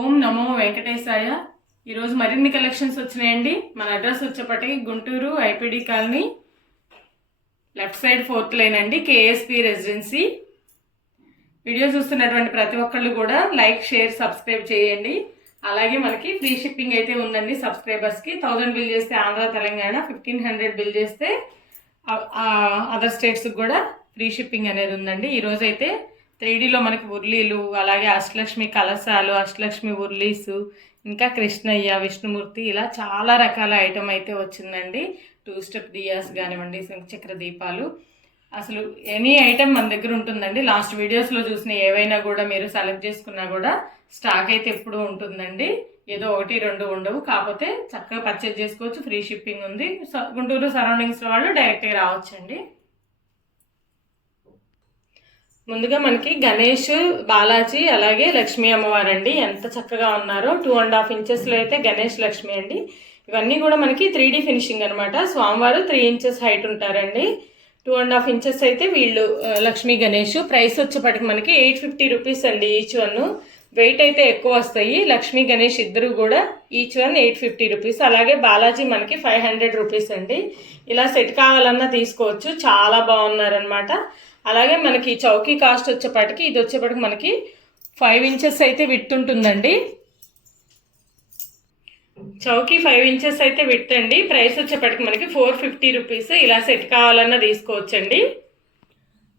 ఓం నమో వెంకటేశాయ. ఈరోజు మరిన్ని కలెక్షన్స్ వచ్చినాయండి. మన అడ్రస్ వచ్చేప్పటికి Guntur IPD colony. Left side fourth line అండి కేఎస్పి రెసిడెన్సీ. వీడియో చూస్తున్నటువంటి ప్రతి ఒక్కళ్ళు కూడా లైక్ షేర్ సబ్స్క్రైబ్ చేయండి. అలాగే మనకి ఫ్రీ షిప్పింగ్ అయితే ఉందండి సబ్స్క్రైబర్స్కి. థౌజండ్ బిల్ చేస్తే Andhra Telangana fifteen hundred bill చేస్తే అదర్ స్టేట్స్కి కూడా ఫ్రీ షిప్పింగ్ అనేది ఉందండి. ఈరోజు అయితే త్రీడీలో మనకి ఉర్లీలు అలాగే అష్టలక్ష్మి కలశాలు అష్టలక్ష్మి ఉర్లీస్ ఇంకా కృష్ణయ్య విష్ణుమూర్తి ఇలా చాలా రకాల ఐటమ్ అయితే వచ్చిందండి. టూ స్టెప్ డియాస్ కానివ్వండి చక్ర దీపాలు. అసలు ఎనీ ఐటమ్ మన దగ్గర ఉంటుందండి. లాస్ట్ వీడియోస్లో చూసిన ఏవైనా కూడా మీరు సెలెక్ట్ చేసుకున్నా కూడా స్టాక్ అయితే ఎప్పుడూ ఉంటుందండి. ఏదో ఒకటి రెండు ఉండవు. కాకపోతే చక్కగా పర్చేజ్ చేసుకోవచ్చు. ఫ్రీ షిప్పింగ్ ఉంది. గుంటూరు సరౌండింగ్స్ వాళ్ళు డైరెక్ట్గా రావచ్చండి. ముందుగా మనకి గణేష్ బాలాజీ అలాగే లక్ష్మీ అమ్మవారు అండి ఎంత చక్కగా ఉన్నారో. టూ అండ్ హాఫ్ ఇంచెస్లో అయితే గణేష్ లక్ష్మి అండి. ఇవన్నీ కూడా మనకి త్రీ డీ ఫినిషింగ్ అనమాట స్వామివారు త్రీ ఇంచెస్ హైట్ ఉంటారండి. టూ అండ్ హాఫ్ ఇంచెస్ అయితే వీళ్ళు లక్ష్మీ గణేష్. ప్రైస్ వచ్చేప్పటికి మనకి ఎయిట్ ఫిఫ్టీ రూపీస్ అండి ఈచ్ వన్ వెయిట్ అయితే ఎక్కువ వస్తాయి. లక్ష్మీ గణేష్ ఇద్దరు కూడా each one eight fifty rupees అలాగే బాలాజీ మనకి ఫైవ్ హండ్రెడ్ రూపీస్ అండి. ఇలా సెట్ కావాలన్నా తీసుకోవచ్చు. చాలా బాగున్నారనమాట అలాగే మనకి చౌకీ కాస్ట్ వచ్చేపాటికి ఇది వచ్చేపాటికి మనకి ఫైవ్ ఇంచెస్ అయితే విత్ ఉంటుందండి. చౌకీ ఫైవ్ ఇంచెస్ అయితే విత్ అండి. ప్రైస్ వచ్చేప్పటికి మనకి ఫోర్ ఫిఫ్టీ రూపీస్ ఇలా సెట్ కావాలన్నా తీసుకోవచ్చండి.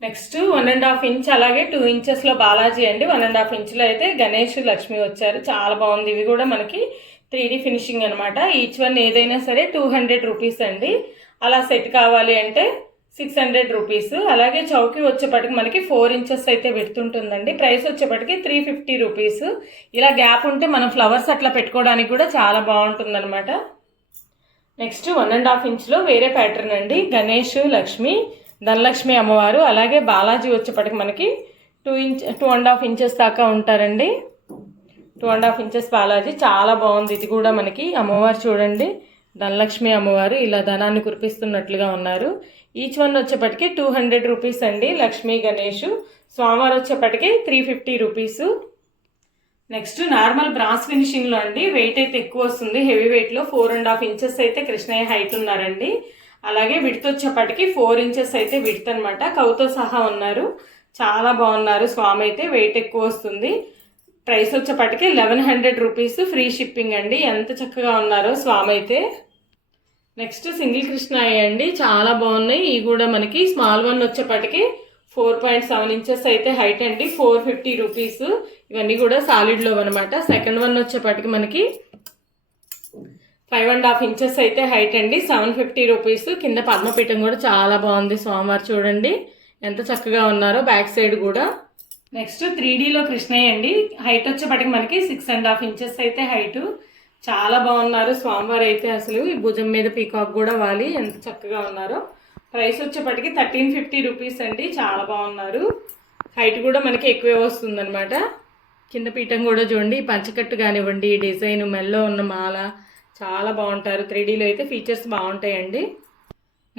Next one and half inch అలాగే టూ ఇంచెస్లో బాలాజీ అండి. వన్ అండ్ హాఫ్ ఇంచ్లో అయితే గణేష్ లక్ష్మి వచ్చారు. చాలా బాగుంది. ఇవి కూడా మనకి త్రీ ఫినిషింగ్ అనమాట ఈచ్ వన్ ఏదైనా సరే టూ హండ్రెడ్ రూపీస్ అండి. అలా సెట్ కావాలి అంటే సిక్స్ హండ్రెడ్ రూపీస్. అలాగే చౌకీ వచ్చేప్పటికి మనకి ఫోర్ ఇంచెస్ అయితే పెడుతుంటుందండి ప్రైస్ వచ్చేప్పటికి త్రీ ఫిఫ్టీ రూపీస్. ఇలా గ్యాప్ ఉంటే మనం ఫ్లవర్స్ అట్లా పెట్టుకోవడానికి కూడా చాలా బాగుంటుందన్నమాట. నెక్స్ట్ వన్ అండ్ హాఫ్ ఇంచ్లో వేరే ప్యాటర్న్ అండి. గణేష్ లక్ష్మి ధనలక్ష్మి అమ్మవారు. అలాగే బాలాజీ వచ్చేప్పటికి మనకి two inch two and half inches దాకా ఉంటారండి. Two and half inches Balaji. చాలా బాగుంది. ఇది కూడా మనకి అమ్మవారు చూడండి. ధనలక్ష్మి అమ్మవారు ఇలా ధనాన్ని కురిపిస్తున్నట్లుగా ఉన్నారు. ఈచ్ వన్ వచ్చేప్పటికి టూ హండ్రెడ్ రూపీస్ అండి. లక్ష్మీ గణేష్. స్వామివారు వచ్చేప్పటికి three fifty rupees next normal brass ఫినిషింగ్లో అండి. వెయిట్ అయితే ఎక్కువ వస్తుంది. హెవీ వెయిట్లో ఫోర్ అండ్ హాఫ్ ఇంచెస్ అయితే కృష్ణయ్య హైట్ ఉన్నారండి. అలాగే విడత వచ్చేప్పటికి ఫోర్ ఇంచెస్ అయితే విడత అనమాట కవుతో సహా ఉన్నారు. చాలా బాగున్నారు. స్వామి అయితే వెయిట్ ఎక్కువ వస్తుంది. ప్రైస్ వచ్చేప్పటికి eleven hundred rupees free shipping అండి. ఎంత చక్కగా ఉన్నారో స్వామి అయితే. నెక్స్ట్ సింగిల్ కృష్ణ అండి. చాలా బాగున్నాయి. ఇవి కూడా మనకి స్మాల్ వన్ వచ్చేప్పటికి ఫోర్ పాయింట్ సెవెన్ ఇంచెస్ అయితే హైట్ అండి. ఫోర్ ఫిఫ్టీ రూపీస్ ఇవన్నీ కూడా సాలిడ్లో అనమాట సెకండ్ వన్ వచ్చేప్పటికి మనకి ఫైవ్ అండ్ హాఫ్ ఇంచెస్ అయితే హైట్ అండి. సెవెన్ ఫిఫ్టీ రూపీస్ కింద పద్మపీఠం కూడా చాలా బాగుంది సోమవారం చూడండి. ఎంత చక్కగా ఉన్నారో. బ్యాక్ సైడ్ కూడా. నెక్స్ట్ త్రీ డీలో కృష్ణయ్య అండి. హైట్ వచ్చేపటికి మనకి సిక్స్ అండ్ హాఫ్ ఇంచెస్ అయితే హైట్ చాలా బాగున్నారు. స్వామివారు అయితే అసలు ఈ భుజం మీద పీకాక్ కూడా వాలి. ఎంత చక్కగా ఉన్నారో. ప్రైస్ వచ్చేపటికి థర్టీన్ ఫిఫ్టీ రూపీస్ అండి. చాలా బాగున్నారు. హైట్ కూడా మనకి ఎక్కువే వస్తుందన్నమాట. కింద పీఠం కూడా చూడండి. పంచకట్టు కానివ్వండి ఈ డిజైన్ మెల్లో ఉన్న మాల. చాలా బాగుంటారు. త్రీ డీలో అయితే ఫీచర్స్ బాగుంటాయండి.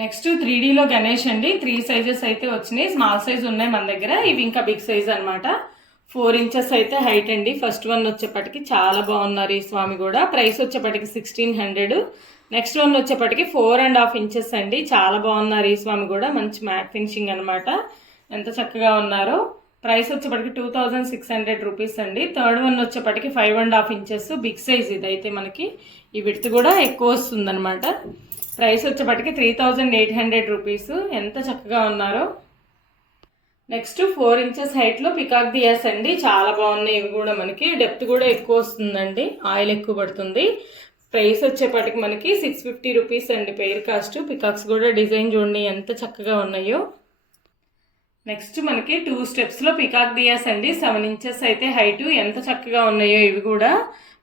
నెక్స్ట్ త్రీ డీలో గణేష్ అండి. త్రీ సైజెస్ అయితే వచ్చినాయి. స్మాల్ సైజ్ ఉన్నాయి మన దగ్గర. ఇవి ఇంకా బిగ్ సైజ్ అనమాట ఫోర్ ఇంచెస్ అయితే హైట్ అండి. ఫస్ట్ వన్ వచ్చేప్పటికి చాలా బాగున్నారు ఈ స్వామి కూడా. ప్రైస్ వచ్చేప్పటికి సిక్స్టీన్ హండ్రెడ్. నెక్స్ట్ వన్ వచ్చేప్పటికి ఫోర్ అండ్ హాఫ్ ఇంచెస్ అండి. చాలా బాగున్నారు ఈ స్వామి కూడా. మంచి మ్యాట్ ఫినిషింగ్ అనమాట ఎంత చక్కగా ఉన్నారో. ప్రైస్ వచ్చేప్పటికి two thousand six hundred rupees అండి. థర్డ్ వన్ వచ్చేప్పటికి five and half inches. Big size ఇదైతే మనకి. ఈ విడ్త్ కూడా ఎక్కువ వస్తుందన్నమాట. Price వచ్చేపటికి three thousand eight hundred rupees ఎంత చక్కగా ఉన్నారో. నెక్స్ట్ ఫోర్ ఇంచెస్ హైట్లో పికాక్ దియాస్ అండి. చాలా బాగున్నాయి. ఇవి కూడా మనకి డెప్త్ కూడా ఎక్కువ వస్తుందండి. ఆయిల్ ఎక్కువ పడుతుంది. ప్రైస్ వచ్చేపటికి మనకి సిక్స్ ఫిఫ్టీ రూపీస్ అండి. పెయిర్ కాస్ట్ పికాక్స్ కూడా డిజైన్ చూడండి ఎంత చక్కగా ఉన్నాయో. నెక్స్ట్ మనకి టూ స్టెప్స్లో పికాక్ దియాస్ అండి. సెవెన్ ఇంచెస్ అయితే హైట్ ఎంత చక్కగా ఉన్నాయో ఇవి కూడా.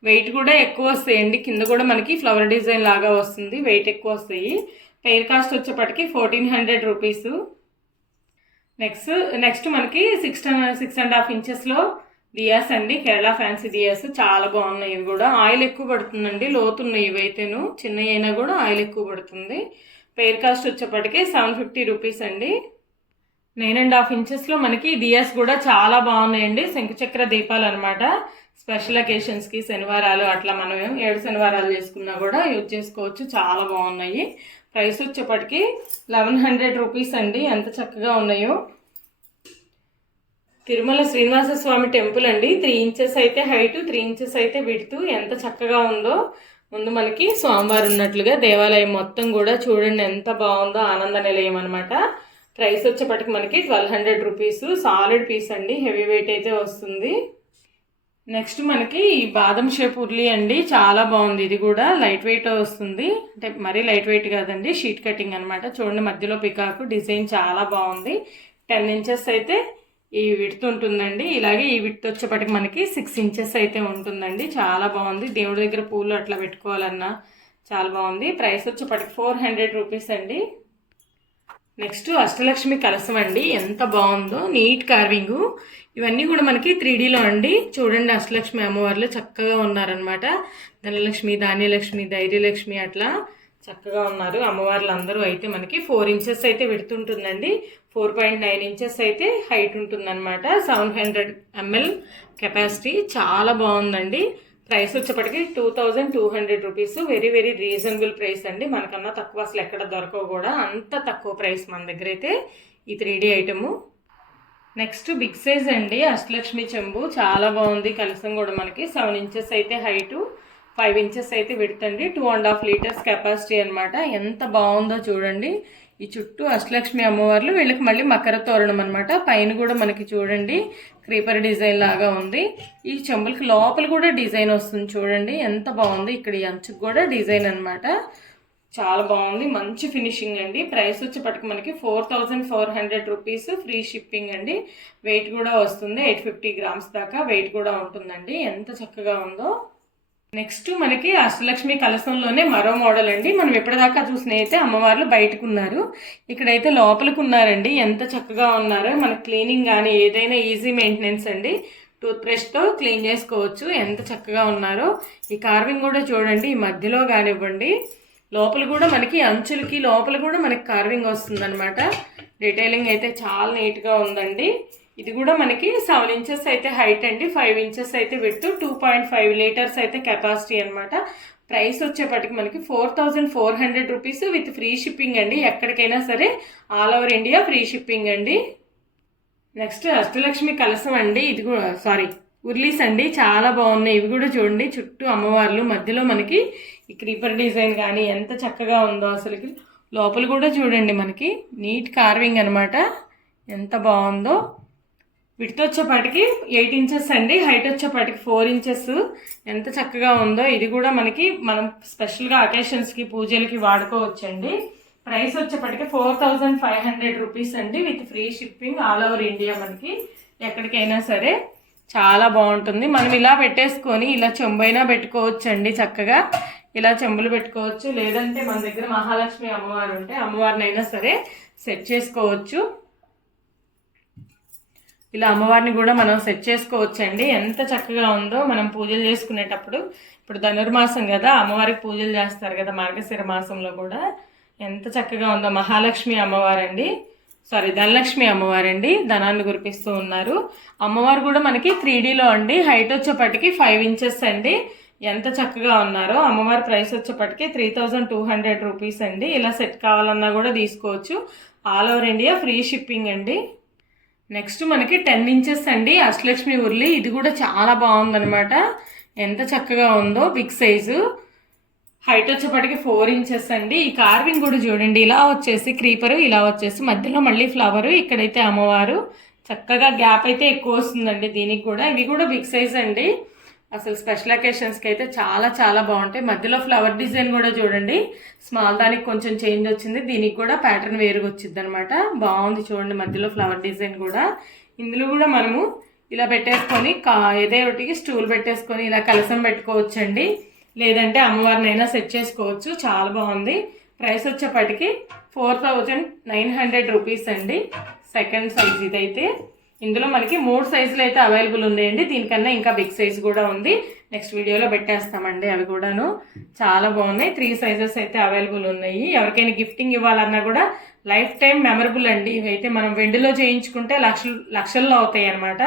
వెయిట్ కూడా ఎక్కువ వస్తాయండి. కింద కూడా మనకి ఫ్లవర్ డిజైన్ లాగా వస్తుంది. వెయిట్ ఎక్కువ వస్తాయి. పెయిర్ కాస్ట్ వచ్చేప్పటికి fourteen hundred rupees. Next next మనకి సిక్స్ సిక్స్ అండ్ హాఫ్ ఇంచెస్లో దియాస్ అండి. కేరళ ఫ్యాన్సీ దియాస్ చాలా బాగున్నాయి ఇవి కూడా. ఆయిల్ ఎక్కువ పడుతుందండి. లోతున్నాయి ఇవైతేను. చిన్న అయినా కూడా ఆయిల్ ఎక్కువ పడుతుంది. పెయిర్ కాస్ట్ వచ్చేప్పటికి సెవెన్ ఫిఫ్టీ రూపీస్ అండి. నైన్ అండ్ హాఫ్ ఇంచెస్లో మనకి దియాస్ కూడా చాలా బాగున్నాయండి. శంఖచక్ర దీపాలు అనమాట స్పెషల్ అకేషన్స్కి శనివారాలు అట్లా మనం ఏడు శనివారాలు చేసుకున్నా కూడా యూజ్ చేసుకోవచ్చు. చాలా బాగున్నాయి. ప్రైస్ వచ్చేప్పటికి లెవెన్ హండ్రెడ్ రూపీస్ అండి. ఎంత చక్కగా ఉన్నాయో. తిరుమల శ్రీనివాస స్వామి టెంపుల్ అండి. త్రీ ఇంచెస్ అయితే హైట్ త్రీ ఇంచెస్ అయితే విడుతూ. ఎంత చక్కగా ఉందో. ముందు మనకి స్వామివారు ఉన్నట్లుగా దేవాలయం మొత్తం కూడా చూడండి ఎంత బాగుందో ఆనంద నిలయం అనమాట ప్రైస్ వచ్చేప్పటికి మనకి twelve hundred rupees. Solid piece అండి. హెవీ వెయిట్ అయితే వస్తుంది. నెక్స్ట్ మనకి ఈ బాదం షేప్ ఉర్లీ అండి. చాలా బాగుంది. ఇది కూడా లైట్ వెయిట్ వస్తుంది. అంటే మరీ లైట్ వెయిట్ కాదండి. షీట్ కటింగ్ అనమాట చూడండి మధ్యలో పికాకు డిజైన్ చాలా బాగుంది. టెన్ ఇంచెస్ అయితే ఈ విడ్త్ ఉంటుందండి. ఇలాగే ఈ విడ్త్ వచ్చేప్పటికి మనకి సిక్స్ ఇంచెస్ అయితే ఉంటుందండి. చాలా బాగుంది. దేవుడి దగ్గర పూలు అట్లా పెట్టుకోవాలన్నా చాలా బాగుంది. ప్రైస్ వచ్చేప్పటికి ఫోర్ హండ్రెడ్ రూపీస్ అండి. నెక్స్ట్ అష్టలక్ష్మి కలసం అండి. ఎంత బాగుందో నీట్ కార్వింగు ఇవన్నీ కూడా మనకి త్రీడీలో అండి. చూడండి అష్టలక్ష్మి అమ్మవార్లు చక్కగా ఉన్నారనమాట ధనలక్ష్మి ధాన్యలక్ష్మి ధైర్యలక్ష్మి అట్లా చక్కగా ఉన్నారు. అమ్మవార్లు అందరూ అయితే మనకి ఫోర్ ఇంచెస్ అయితే పెడుతుంటుందండి ఫోర్ పాయింట్ నైన్ ఇంచెస్ అయితే హైట్ ఉంటుందన్నమాట. సెవెన్ హండ్రెడ్ ఎంఎల్ కెపాసిటీ చాలా బాగుందండి. ప్రైస్ వచ్చేప్పటికి two thousand two hundred rupees. Very very reasonable price అండి. మనకన్నా తక్కువ అసలు ఎక్కడ దొరకవు కూడా. అంత తక్కువ ప్రైస్ మన దగ్గర అయితే ఈ three D item. Next big size అండి. అష్టలక్ష్మి చెంబు. చాలా బాగుంది. కలసం కూడా మనకి. సెవెన్ ఇంచెస్ అయితే హైటు ఫైవ్ ఇంచెస్ అయితే పెడుతుంది two and half litres capacity అనమాట ఎంత బాగుందో చూడండి. ఈ చుట్టూ అష్టలక్ష్మి అమ్మవార్లు వీళ్ళకి మళ్ళీ మకర తోరణం అనమాట పైన కూడా మనకి చూడండి క్రీపర్ డిజైన్ లాగా ఉంది. ఈ చెంబులకి లోపల కూడా డిజైన్ వస్తుంది చూడండి. ఎంత బాగుంది. ఇక్కడ ఈ అంచుకు కూడా డిజైన్ అనమాట చాలా బాగుంది. మంచి ఫినిషింగ్ అండి. ప్రైస్ వచ్చేపటికి మనకి four thousand four hundred rupees free shipping అండి. వెయిట్ కూడా వస్తుంది. ఎయిట్ ఫిఫ్టీ గ్రామ్స్ దాకా వెయిట్ కూడా ఉంటుందండి. ఎంత చక్కగా ఉందో. నెక్స్ట్ మనకి అష్టలక్ష్మి కలసంలోనే మరో మోడల్ అండి. మనం ఎప్పటిదాకా చూసిన అయితే అమ్మవార్లు బయటకు ఉన్నారు ఇక్కడైతే లోపలికి ఉన్నారండి ఎంత చక్కగా ఉన్నారో మన క్లీనింగ్ కానీ ఏదైనా ఈజీ మెయింటెనెన్స్ అండి. టూత్ బ్రష్తో క్లీన్ చేసుకోవచ్చు. ఎంత చక్కగా ఉన్నారో. ఈ కార్వింగ్ కూడా చూడండి ఈ మధ్యలో కానివ్వండి. లోపల కూడా మనకి అంచులకి లోపల కూడా మనకి కార్వింగ్ వస్తుందన్నమాట. డీటెయిలింగ్ అయితే చాలా నీట్గా ఉందండి. ఇది కూడా మనకి సెవెన్ ఇంచెస్ అయితే హైట్ అండి. ఫైవ్ ఇంచెస్ అయితే width two point five litres అయితే కెపాసిటీ అనమాట ప్రైస్ వచ్చేప్పటికి మనకి four thousand four hundred rupees with free shipping అండి. ఎక్కడికైనా సరే all over India free shipping అండి. నెక్స్ట్ అష్టలక్ష్మి కలసం అండి. ఇది కూడా సారీ ఉర్లీస్ అండి. చాలా బాగున్నాయి. ఇవి కూడా చూడండి. చుట్టూ అమ్మవార్లు. మధ్యలో మనకి ఈ క్రీపర్ డిజైన్ కానీ ఎంత చక్కగా ఉందో అసలుకి. లోపల కూడా చూడండి మనకి. నీట్ కార్వింగ్ అనమాట ఎంత బాగుందో. విడ్త్ వచ్చేపాటికి ఎయిట్ ఇంచెస్ అండి. హైట్ వచ్చేపాటికి ఫోర్ ఇంచెస్. ఎంత చక్కగా ఉందో ఇది కూడా మనకి మనం స్పెషల్గా అకేషన్స్కి పూజలకి వాడుకోవచ్చండి. ప్రైస్ వచ్చేప్పటికి four thousand five hundred rupees అండి. With free shipping all over India మనకి ఎక్కడికైనా సరే. చాలా బాగుంటుంది. మనం ఇలా పెట్టేసుకొని ఇలా చెంబైనా పెట్టుకోవచ్చు అండి చక్కగా. ఇలా చెంబులు పెట్టుకోవచ్చు. లేదంటే మన దగ్గర మహాలక్ష్మి అమ్మవారు ఉంటే అమ్మవారినైనా సరే సెట్ చేసుకోవచ్చు. ఇలా అమ్మవారిని కూడా మనం సెట్ చేసుకోవచ్చండి. ఎంత చక్కగా ఉందో మనం పూజలు చేసుకునేటప్పుడు ఇప్పుడు ధనుర్మాసం కదా అమ్మవారికి పూజలు చేస్తారు కదా మార్గశిర మాసంలో కూడా. ఎంత చక్కగా ఉందో మహాలక్ష్మి అమ్మవారండి. సారీ ధనలక్ష్మి అమ్మవారండి. ధనాన్ని కురిపిస్తూ ఉన్నారు. అమ్మవారు కూడా మనకి త్రీడీలో అండి. హైట్ వచ్చేపటికి ఫైవ్ ఇంచెస్ అండి. ఎంత చక్కగా ఉన్నారో అమ్మవారి price వచ్చేపటికి three thousand two hundred rupees అండి. ఇలా సెట్ కావాలన్నా కూడా తీసుకోవచ్చు. All over India free shipping అండి. నెక్స్ట్ మనకి టెన్ ఇంచెస్ అండి అష్టలక్ష్మి ఉర్లి. ఇది కూడా చాలా బాగుందనమాట ఎంత చక్కగా ఉందో బిగ్ సైజు. హైట్ వచ్చేప్పటికి ఫోర్ ఇంచెస్ అండి. ఈ కార్వింగ్ కూడా చూడండి ఇలా వచ్చేసి క్రీపరు ఇలా వచ్చేసి మధ్యలో మళ్ళీ ఫ్లవరు ఇక్కడైతే అమ్మవారు. చక్కగా గ్యాప్ అయితే ఎక్కువ వస్తుందండి దీనికి కూడా. ఇవి కూడా బిగ్ సైజ్ అండి. అసలు స్పెషల్ అకేషన్స్కి అయితే చాలా చాలా బాగుంటాయి. మధ్యలో ఫ్లవర్ డిజైన్ కూడా చూడండి. స్మాల్ దానికి కొంచెం చేంజ్ వచ్చింది. దీనికి కూడా ప్యాటర్న్ వేరుగా వచ్చింది అనమాట బాగుంది చూడండి మధ్యలో ఫ్లవర్ డిజైన్ కూడా. ఇందులో కూడా మనము ఇలా పెట్టేసుకొని కా ఏదో ఒకటికి స్టూల్ పెట్టేసుకొని ఇలా కలసం పెట్టుకోవచ్చండి. లేదంటే అమ్మవారినైనా సెట్ చేసుకోవచ్చు. చాలా బాగుంది. ప్రైస్ వచ్చేప్పటికి four thousand nine hundred rupees అండి. సెకండ్ సైజ్ ఇదైతే. ఇందులో మనకి మూడు సైజులు అయితే అవైలబుల్ ఉన్నాయండి. దీనికన్నా ఇంకా బిగ్ సైజ్ కూడా ఉంది. నెక్స్ట్ వీడియోలో పెట్టేస్తామండి అవి కూడాను. చాలా బాగున్నాయి. త్రీ సైజెస్ అయితే అవైలబుల్ ఉన్నాయి. ఎవరికైనా గిఫ్టింగ్ ఇవ్వాలన్నా కూడా లైఫ్ టైం మెమరబుల్ అండి. ఇవైతే మనం వెండిలో చేయించుకుంటే లక్షలు లక్షల్లో అవుతాయి అనమాట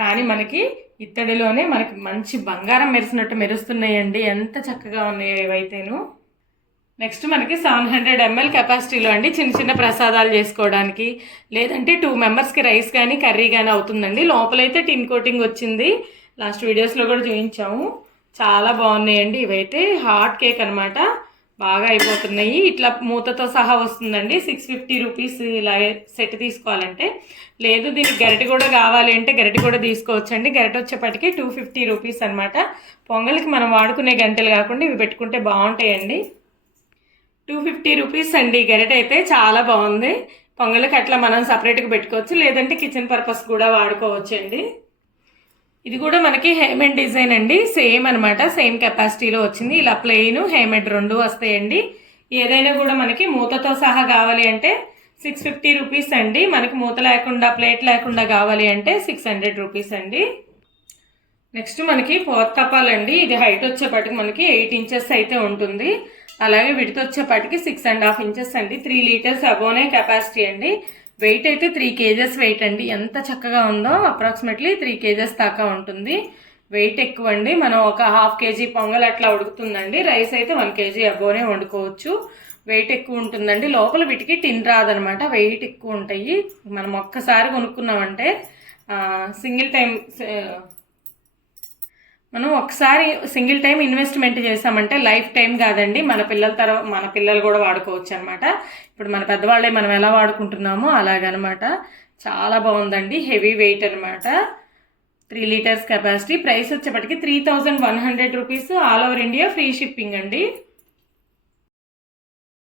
కానీ మనకి ఇత్తడిలోనే మనకి మంచి బంగారం మెరిసినట్టు మెరుస్తున్నాయండి. ఎంత చక్కగా ఉన్నాయో ఇవైతేను. నెక్స్ట్ మనకి సెవెన్ హండ్రెడ్ ఎంఎల్ కెపాసిటీలో అండి చిన్న చిన్న ప్రసాదాలు చేసుకోవడానికి. లేదంటే టూ మెంబర్స్కి రైస్ కానీ కర్రీ కానీ అవుతుందండి. లోపలైతే టిన్ కోటింగ్ వచ్చింది. లాస్ట్ వీడియోస్లో కూడా చూపించాము చాలా బాగున్నాయండి. ఇవైతే హాట్ కేక్ అనమాట బాగా అయిపోతున్నాయి. ఇట్లా మూతతో సహా వస్తుందండి. సిక్స్ ఫిఫ్టీ రూపీస్ ఇలా సెట్ తీసుకోవాలంటే. లేదు దీనికి గరిటె కూడా కావాలి అంటే గరిటె కూడా తీసుకోవచ్చండి. గరిటె వచ్చేప్పటికి టూ ఫిఫ్టీ రూపీస్ అనమాట పొంగల్కి మనం వాడుకునే గంటలు కాకుండా ఇవి పెట్టుకుంటే బాగుంటాయండి. టూ ఫిఫ్టీ రూపీస్ అండి గరిట అయితే. చాలా బాగుంది. పొంగళ్ళకి అట్లా మనం సపరేట్గా పెట్టుకోవచ్చు. లేదంటే కిచెన్ పర్పస్ కూడా వాడుకోవచ్చు అండి ఇది కూడా మనకి హేమెడ్ డిజైన్ అండి. సేమ్ అనమాట సేమ్ కెపాసిటీలో వచ్చింది. ఇలా ప్లెయిన్ హేమెడ్ రెండు వస్తాయండి. ఏదైనా కూడా మనకి మూతతో సహా కావాలి అంటే సిక్స్ ఫిఫ్టీ రూపీస్ అండి. మనకి మూత లేకుండా ప్లేట్ లేకుండా కావాలి అంటే సిక్స్ హండ్రెడ్ రూపీస్ అండి. నెక్స్ట్ మనకి ఫోర్త్ ఇది హైట్ వచ్చేపాటికి మనకి ఎయిట్ ఇంచెస్ అయితే ఉంటుంది. అలాగే విడితో వచ్చేపాటికి సిక్స్ అండ్ హాఫ్ ఇంచెస్ అండి. త్రీ లీటర్స్ అబోనే కెపాసిటీ అండి. వెయిట్ అయితే త్రీ కేజెస్ వెయిట్ అండి. ఎంత చక్కగా ఉందో అప్రాక్సిమేట్లీ త్రీ కేజెస్ దాకా ఉంటుంది. వెయిట్ ఎక్కువ అండి. మనం ఒక హాఫ్ కేజీ పొంగల్ అట్లా ఉడుకుతుందండి. రైస్ అయితే వన్ కేజీ అబోనే వండుకోవచ్చు. వెయిట్ ఎక్కువ ఉంటుందండి. లోపల వీటికి టిన్ రాదనమాట. వెయిట్ ఎక్కువ ఉంటాయి. మనం ఒక్కసారి కొనుక్కున్నామంటే సింగిల్ టైం మనం ఒకసారి సింగిల్ టైం ఇన్వెస్ట్మెంట్ చేసామంటే లైఫ్ టైం కాదండి. మన పిల్లల తర్వాత మన పిల్లలు కూడా వాడుకోవచ్చు అనమాట ఇప్పుడు మన పెద్దవాళ్ళే మనం ఎలా వాడుకుంటున్నామో అలాగనమాట. చాలా బాగుందండి. హెవీ వెయిట్ అనమాట త్రీ లీటర్స్ కెపాసిటీ. ప్రైస్ వచ్చేప్పటికి three thousand one hundred rupees all over India free shipping అండి.